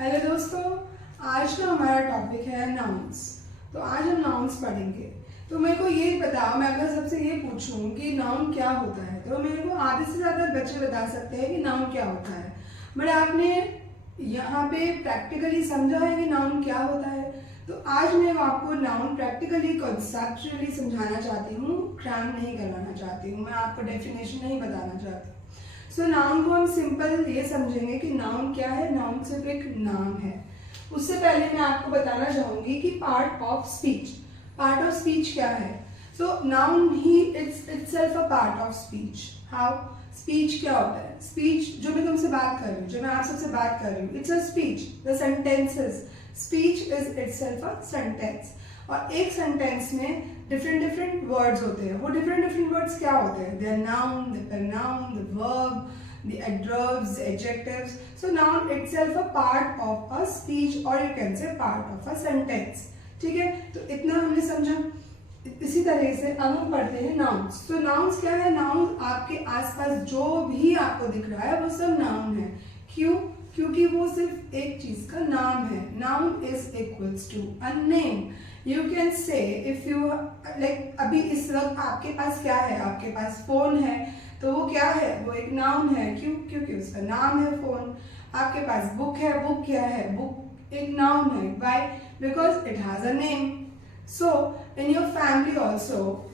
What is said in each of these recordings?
Hello दोस्तों, आज का हमारा टॉपिक है नाउन्स। तो आज हम नाउन्स पढ़ेंगे। तो मेरे को ये बताओ, मैं अगर सबसे ये पूछूं कि नाउन क्या होता है तो मेरे को आधे से ज़्यादा बच्चे बता सकते हैं कि नाउन क्या होता है। बट आपने यहाँ पे प्रैक्टिकली समझा है कि नाउन क्या होता है। तो आज मैं आपको नाउन प्रैक्टिकली कॉन्सेप्चुअली समझाना चाहती हूँ, क्रैम नहीं करवाना चाहती हूँ, मैं आपको डेफिनेशन नहीं बताना चाहती। सो नाउन को हम सिंपल ये समझेंगे कि नाउन क्या है। नाउन सिर्फ एक नाम है। उससे पहले मैं आपको बताना चाहूंगी कि पार्ट ऑफ स्पीच क्या है। सो नाउन ही itself a part of speech. How? Speech क्या होता है? स्पीच जो मैं तुमसे बात कर रही हूँ, जो मैं आप सबसे बात कर रही हूँ, it's a speech. The sentences, speech is itself a sentence. और एक सेंटेंस में डिफरेंट वर्ड्स होते हैं। वो डिफरेंट वर्ड्स क्या होते हैं? They are noun, the pronoun, the verb, the adverbs, the adjectives. So noun itself a part of a speech, or you can say part of a sentence. ठीक है, तो इतना हमने समझा। इसी तरह से अब हम पढ़ते हैं नाउन्स। तो नाउन्स क्या है? नाउन आपके आसपास जो भी आपको दिख रहा है वो सब नाउन है। क्यों? क्योंकि वो सिर्फ एक चीज का नाम है। Noun is equals to a name. You can say if you like, अभी इस वक्त आपके पास क्या है? आपके पास फोन है, तो वो क्या है? वो एक नाउन है। क्यों? क्योंकि उसका नाम है फोन। आपके पास बुक है, बुक क्या है? बुक एक नाउन है। Why? Because it has a name. So in your family also,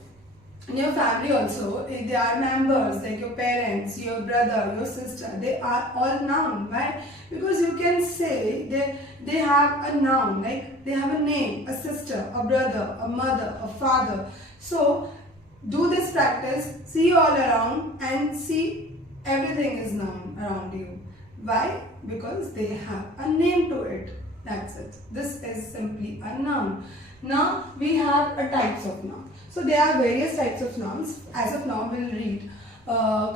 there are members like your parents, your brother, your sister. They are all noun. Why? Because you can say they have a noun, like they have a name, a sister, a brother, a mother, a father. So do this practice, see all around and see everything is noun around you. Why? Because they have a name to it. That's it. This is simply a noun. Now we have a types of noun. So there are various types of nouns. As of now we'll read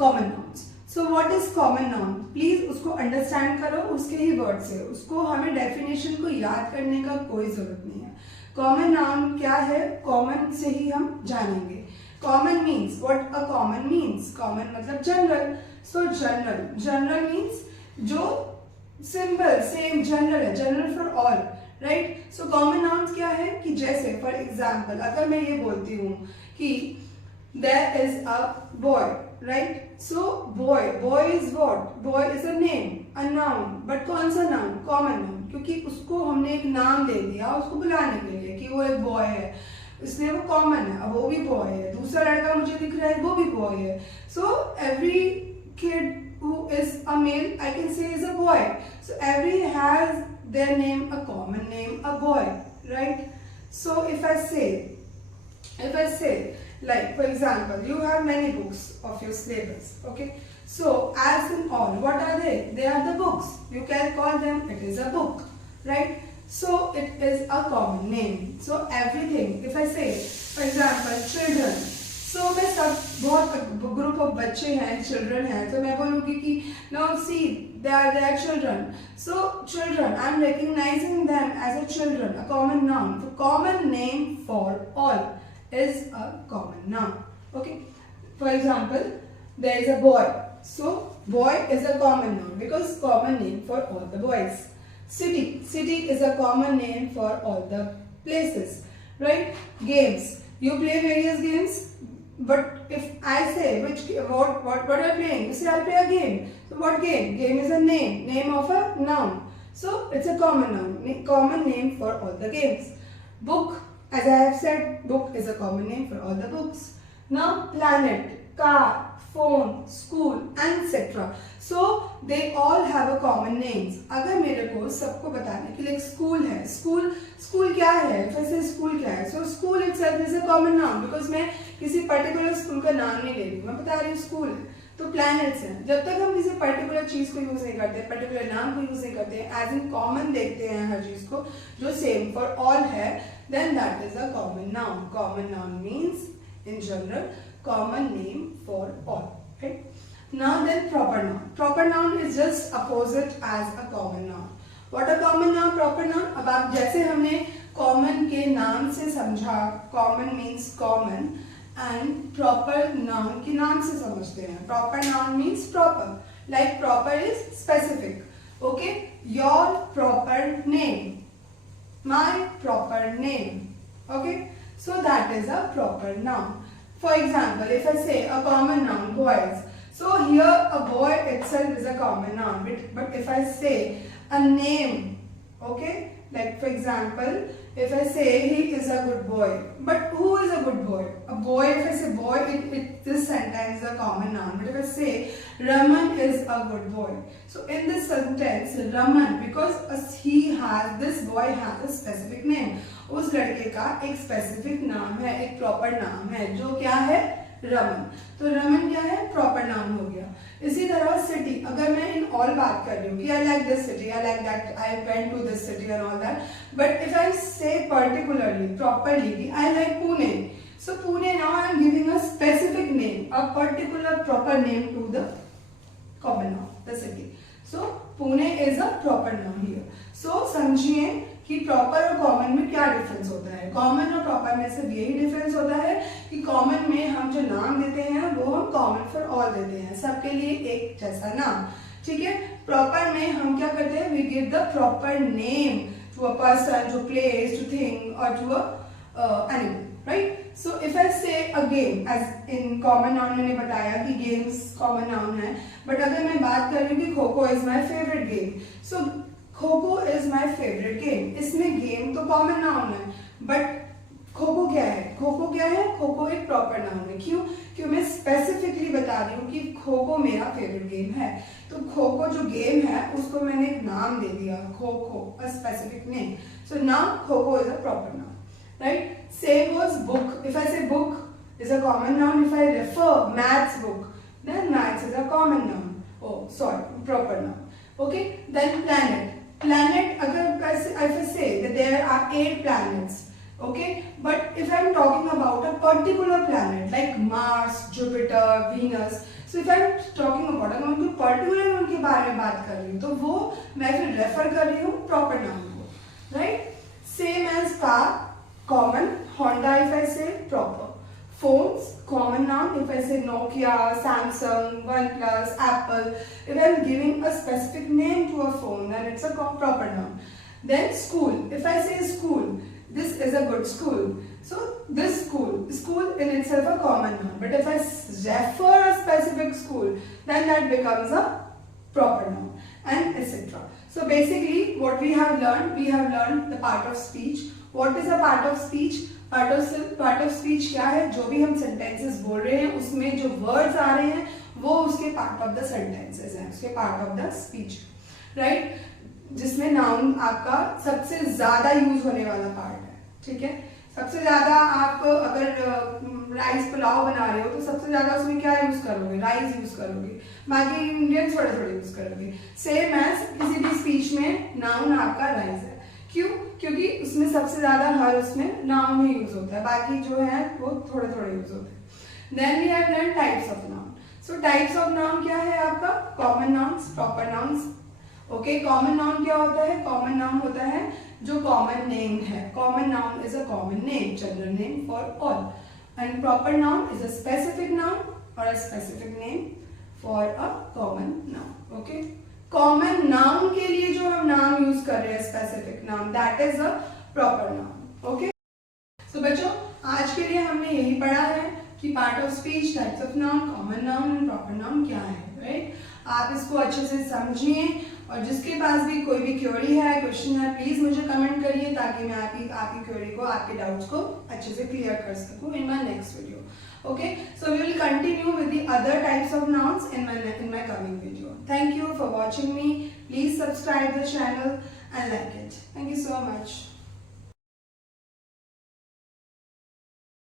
common nouns. So what is common noun? Please उसको understand करो उसके ही word से। उसको हमें definition को याद करने का कोई जरूरत नहीं है। Common noun क्या है? Common से ही हम जानेंगे। Common means what a common means. Common मतलब general. So general means जो simple, same, general है, general for all. Right? So common nouns क्या है कि जैसे फॉर एग्जाम्पल अगर मैं ये बोलती हूँ कि there is a boy, right? So boy is what? Boy is a name, a noun. But कौन सा नाउन? Common noun. क्योंकि उसको हमने एक नाम दे दिया उसको बुलाने के लिए कि वो एक बॉय है, इसलिए वो कॉमन है। अब वो भी बॉय है, दूसरा लड़का मुझे दिख रहा है वो भी बॉय है। So every kid who is a male, I can say is a boy. So every has their name, a common name, a boy, right? So if I say like for example you have many books of your syllabus, okay? So as in all, what are they? They are the books. You can call them, it is a book, right? So it is a common name. So everything, if I say for example children, so मैं सब बहुत group of बच्चे हैं, children हैं, तो मैं बोलूँगी कि now see they are children. So children, I am recognizing them as a children, a common noun. The common name for all is a common noun. Okay. For example, there is a boy. So boy is a common noun because common name for all the boys. City is a common name for all the places, right? Games, you play various games. But if I say what are you playing? You say I'll play a game. So what game? Game is a name of a noun. So it's a common noun, common name for all the games. Book, as I have said, book is a common name for all the books. Now planet, car, phone, school, etc. So they all have a common names. अगर मेरे को सबको बताने के लिए school है, school क्या है? वैसे स्कूल क्या है? So school itself is a common noun because मैं किसी पर्टिकुलर स्कूल का नाम नहीं ले रही हूँ, मैं बता रही हूँ स्कूल है। तो प्लैनेट्स हैं, जब तक हम किसी पर्टिकुलर चीज को यूज नहीं करते, पर्टिकुलर नाम को यूज नहीं करते, एज इन कॉमन देखते हैं हर चीज को जो सेम फॉर ऑल है, then that is a common noun. Common noun means in general common name for all, right? Now then proper noun. Proper noun is just opposite as a common noun. What a common noun, proper noun? अब आप जैसे हमने common के नाम से समझा, common means common and proper noun के नाम से समझते हैं. Proper noun means proper, like proper is specific, okay? your proper name, my proper name. Okay, so that is a proper noun. For example, if I say a common noun, boys, so here a boy itself is a common noun, but if I say a name, okay, like for example, if I say he is a good boy, but who is a good boy? A boy, if I say boy, this sentence is a common noun. But if I say Raman is a good boy, so in this sentence Raman, because he has, this boy has a specific name, उस लड़के का एक specific नाम है, एक proper नाम है, जो क्या है, रमन. तो रमन क्या है, प्रॉपर नाम हो गया. इसी तरह सिटी, अगर मैं इन ऑल बात कर रही हूँ कि I like this city, I like that, I went to this city and all that, but if I say particularly properly I like Pune, so Pune, now I am giving a specific name, a particular proper name to the common noun, the city. So Pune is a proper noun here. So समझिए कि proper और common में क्या difference होता है. Common और proper में सिर्फ यही डिफरेंस होता है कि कॉमन में हम जो नाम देते हैं वो हम कॉमन फॉर ऑल देते हैं, सबके लिए एक जैसा नाम. ठीक है. प्रॉपर में हम क्या करते हैं, we give the proper name to a person, to place, to thing और to a animal. Right. So if I say a game, as in common noun मैंने बताया कि गेम्स कॉमन नाउन है, बट अगर मैं बात कर रही हूँ कि kho kho is my favourite game, so kho kho is my favourite game, इसमें गेम तो कॉमन नाउन है, बट खो खो क्या है, खो खो क्या है, खो खो एक प्रॉपर नाउन है. क्यों? क्यों मैं स्पेसिफिकली बता रही हूँ कि खो खो मेरा फेवरेट गेम है, तो खो खो जो गेम है उसको मैंने एक नाम दे दिया, खो खो, अ स्पेसिफिक नेम. सो नाउ खो kho is a proper noun. Right? Same was book. If I say book is a common noun, if I refer maths book, then maths is a common noun. Oh, sorry, proper noun. Okay? Then planet. Planet, if I say that there are 8 planets, okay? But if I am talking about a particular planet like Mars, Jupiter, Venus, so if I am talking about, अगर मैं उनके particular उनके बारे में बात कर रही हूँ, तो वो मैं फिर refer कर रही हूँ proper noun को. Right? Same as car. Common, Honda if I say proper. Phones, common noun if I say Nokia, Samsung, OnePlus, Apple. If I am giving a specific name to a phone, then it's a proper noun. Then school, if I say school, this is a good school. So this school in itself a common noun. But if I refer a specific school, then that becomes a proper noun, and etc. So basically what we have learned the part of speech. What is a part of speech? Part of speech क्या है, जो भी हम sentences बोल रहे हैं उसमें जो words आ रहे हैं वो उसके part of the sentences हैं, उसके part of the speech, right? जिसमें noun आपका सबसे ज्यादा यूज होने वाला पार्ट है. ठीक है. सबसे ज्यादा आप अगर राइस पुलाव बना रहे हो तो सबसे ज्यादा उसमें क्या यूज करोगे, राइस यूज करोगे, बाकी इंग्रेडिएंट्स थोड़े थोड़े यूज करोगे. सेम एज किसी भी स्पीच में नाउन आपका राइस है. क्यों? क्योंकि उसमें सबसे ज्यादा हर उसमें नाउन ही यूज होता है, बाकी जो है वो थोड़े थोड़े यूज होते हैं. Then we have learn types of noun. So types of noun क्या है आपका, common nouns, proper nouns. Okay. Common noun क्या होता है, कॉमन नाउन होता है जो कॉमन नेम है. Common noun is a common name, general name for all, and proper noun is a specific noun और a specific name for a common noun. Okay. Common noun के लिए जो हम नाम यूज कर रहे हैं, specific noun, that is a proper noun. Okay. So बच्चों, आज के लिए हमने यही पढ़ा है कि part of speech, types of noun, common noun and proper noun क्या है. राइट. आप इसको अच्छे से समझिए, और जिसके पास भी कोई भी क्वेरी है, क्वेश्चन है, प्लीज मुझे कमेंट करिए ताकि मैं आपकी क्वेरी को, आपके डाउट्स को अच्छे से क्लियर कर सकूं in my next video. Okay, so we will continue with the other types of nouns in my coming video. Thank you for watching me. Please subscribe the channel and like it. Thank you so much.